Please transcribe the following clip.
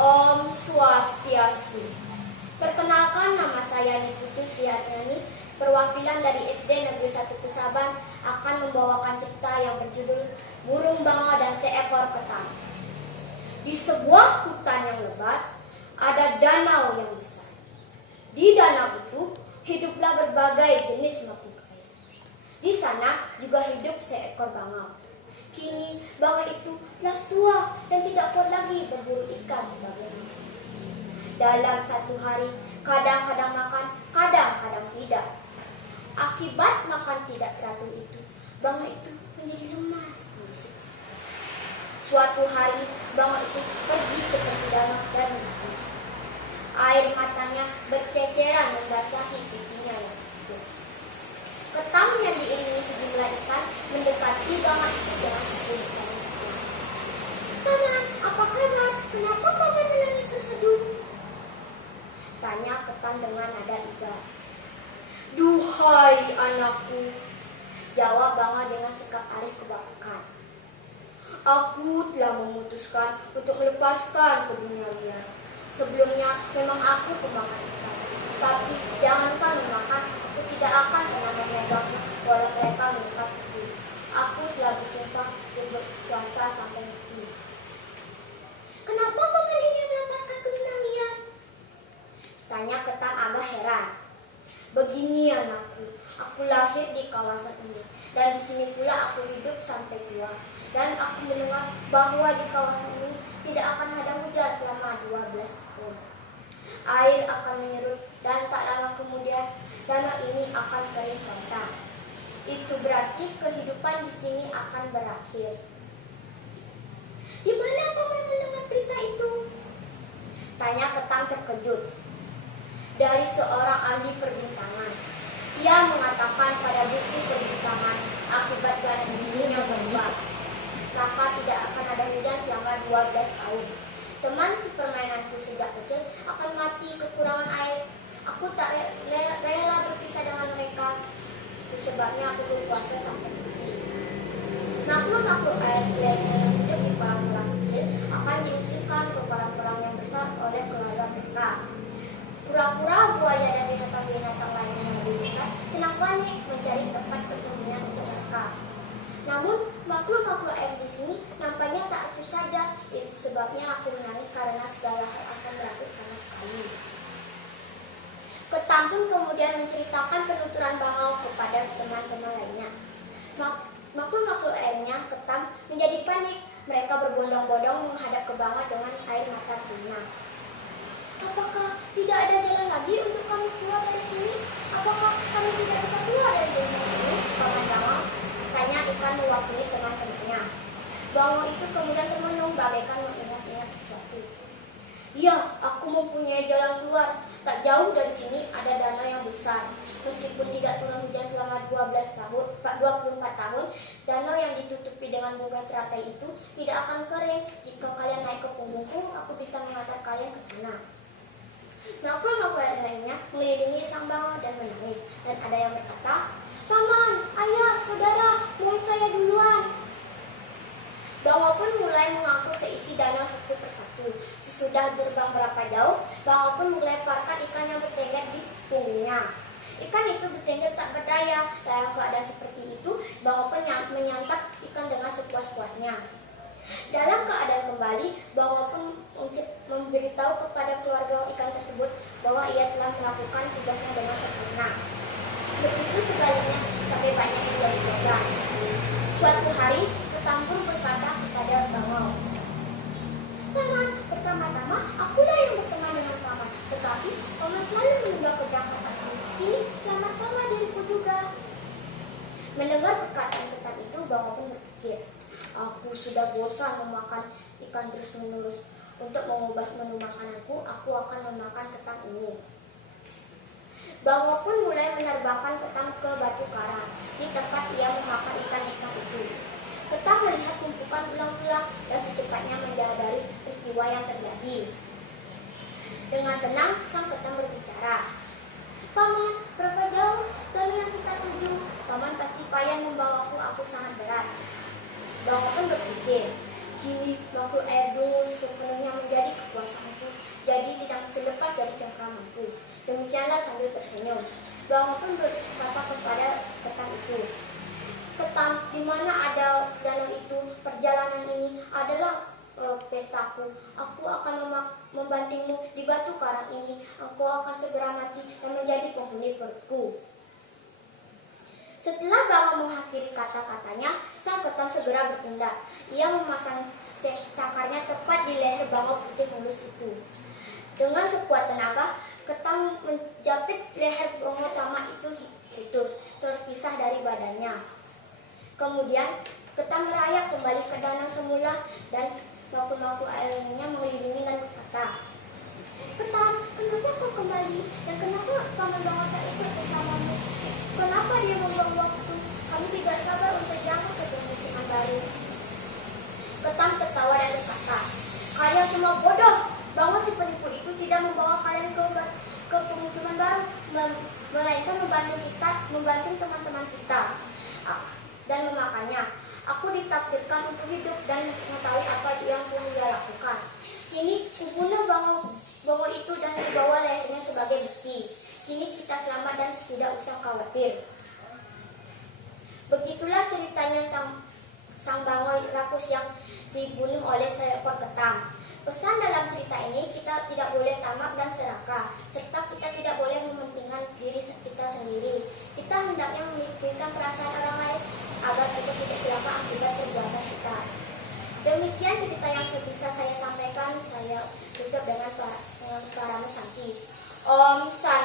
Om Swastiastu. Perkenalkan, nama saya Niputu Srihartani, perwakilan dari SD Negeri 1 Kesaban akan membawakan cerita yang berjudul Burung Bangau dan Seekor Ketam. Di sebuah hutan yang lebat, ada danau yang besar. Di danau itu hiduplah berbagai jenis makhluk air. Di sana juga hidup seekor bangau. Kini bangau itu telah tua dan tidak kuat lagi berburu ikan sebagai makan. Dalam satu hari, kadang-kadang makan, kadang-kadang tidak. Akibat makan tidak teratur itu, bangau itu menjadi lemas. Suatu hari, bangau itu pergi ke tepi danau dan menangis. Air matanya berceceran membasahi pipinya yang hidup. Ketam yang diiringi sejumlah ikan mendekati bangau itu dengan kesulitan. "Paman, apa kabar? Kenapa paman menangis terseduh?" tanya ketam dengan nada iba. "Duhai anakku," jawab bangau dengan sikap arif kebakan. "Aku telah memutuskan untuk melepaskan ke dunia liar. Sebelumnya memang aku pemakan ikan, tapi jangankan memakan, aku tidak akan pernah memegangnya walau mereka mengikat aku. Aku telah bersumpah untuk berpuasa sampai mati." "Kenapa paman ingin melepaskan ke dunia liar?" tanya ketam agak heran. "Begini anakku, aku lahir di kawasan ini, dan di sini pula aku hidup sampai tua. Dan aku mendengar bahwa di kawasan ini tidak akan ada hujan selama 12 tahun. Air akan menyerut dan tak lama kemudian danau ini akan kering total. Itu berarti kehidupan di sini akan berakhir." "Di mana paman mendengar berita itu?" tanya ketam terkejut. "Dari seorang ahli perbintangan. Ia mengatakan pada buku perbintangan akibat planet bumi yang berubah, maka tidak akan ada hujan selama 12 tahun. Teman sepermainanku sejak kecil akan mati kekurangan air. Aku tak rela berpisah dengan mereka. Itu sebabnya aku berpuasa sampai mati. Makhluk-makhluk air lainnya yang hidup di kolam-kolam kecil akan diusirkan ke kolam-kolam yang besar oleh keluarga mereka. Kura-kura, buaya, dan binatang-binatang lainnya yang lebih besar senang panik mencari tempat persembunyian untuk mereka. Namun, makhluk-makhluk air di sini nampaknya tak acuh saja. Itu sebabnya aku menangis karena segala hal akan berakhir sama sekali." Ketam pun kemudian menceritakan penuturan bangau kepada teman-teman lainnya. Makhluk-makhluk airnya ketam menjadi panik. Mereka berbondong-bondong menghadap ke bangau dengan air mata tuna. "Apakah tidak ada jalan lagi untuk kami keluar dari sini? Apakah kami tidak bisa keluar dari dunia ini, paman bangau?" tanya ikan mewakili teman-temannya. Bangau itu kemudian termenung bagaikan mengingat-ingat sesuatu. "Ya, aku mempunyai jalan keluar. Tak jauh dari sini ada danau yang besar. Meskipun tidak turun hujan selama 24 tahun, danau yang ditutupi dengan bunga teratai itu tidak akan kering. Jika kalian naik ke punggungku, aku bisa mengantar kalian ke sana." Makhluk-makhluk lainnya mengelilingi sang bangau dan menangis. Dan ada yang berkata, "Paman, ayah, saudara, mohon saya duluan." Bangau pun mulai mengangkut seisi danau satu persatu. Sesudah terbang berapa jauh, bangau pun melemparkan ikan yang bertengger di punggungnya. Ikan itu bertengger tak berdaya. Dalam keadaan seperti itu, bangau pun menyantap ikan dengan sepuas-puasnya. Dalam keadaan kembali, bangau pun memberitahu kepada keluarga ikan tersebut bahwa ia telah melakukan tugasnya dengan sempurna. Begitu sebaliknya sampai banyak yang jadi korban. Suatu hari, ketam pun berkata kepada bangau, "Paman, pertama-tama akulah yang berteman dengan paman, tetapi paman selalu menunda keberangkatan kami. Kini selamatkanlah diriku juga." Mendengar perkataan ketam itu, bangau pun berpikir, "Aku sudah bosan memakan ikan terus-menerus. Untuk mengubah menu makananku, aku akan memakan ketam ini." Bangau pun mulai menerbangkan ketam ke batu karang. Di tempat ia memakan ikan-ikan itu, ketam melihat tumpukan tulang-tulang dan secepatnya menyadari peristiwa yang terjadi. Dengan tenang, sang ketam berbicara, "Paman, berapa jauh danau yang kita tuju? Paman pasti payah membawaku, aku sangat berat." Bangau pun berpikir, Kini makhluk air dungu sepenuhnya menjadi kekuasaanku, jadi tidak terlepas dari cengkramanku. Demikianlah sambil tersenyum. Bangau pun berkata kepada ketam itu, "Ketam, di mana ada danau itu, perjalanan ini adalah pestaku. Aku akan membantingmu di batu karang ini. Aku akan segera mati dan menjadi penghuni perutku." Setelah Bangau mengakhiri kata-katanya, sang ketam segera bertindak. Ia memasang cakarnya tepat di leher Bangau putih mulus itu. Dengan sekuat tenaga, ketam menjepit leher Bangau lama itu putus, terpisah dari badannya. Kemudian, ketam merayap kembali ke danau semula dan makhluk-makhluk airnya mengelilingi dan berkata, "Ketam, kenapa kau kembali? Dan kenapa paman Bangau tak ikut bersamamu? Kenapa dia membuang waktu? Kami tidak sabar untuk jatuh ke pemukiman baru." Ketam tertawa dan berkata, "Kalian semua bodoh. Bangau si penipu itu tidak membawa kalian ke pemukiman baru, melainkan membantu teman-teman kita dan memakannya. Aku ditakdirkan untuk hidup dan mengetahui apa yang ia lakukan. Kini kubunuh Bangau itu dan dibawa lehernya sebagai bukti. Kini kita selamat dan tidak usah khawatir." Begitulah ceritanya sang Bangau rakus yang dibunuh oleh seekor ketam. Pesan dalam cerita ini, kita tidak boleh tamak dan serakah, serta kita tidak boleh mementingkan diri kita sendiri. Kita hendaknya memikirkan perasaan orang lain agar kita tidak celaka akibat perbuatan kita. Demikian cerita yang bisa saya sampaikan. Saya tutup dengan para mesanti. Om Santi.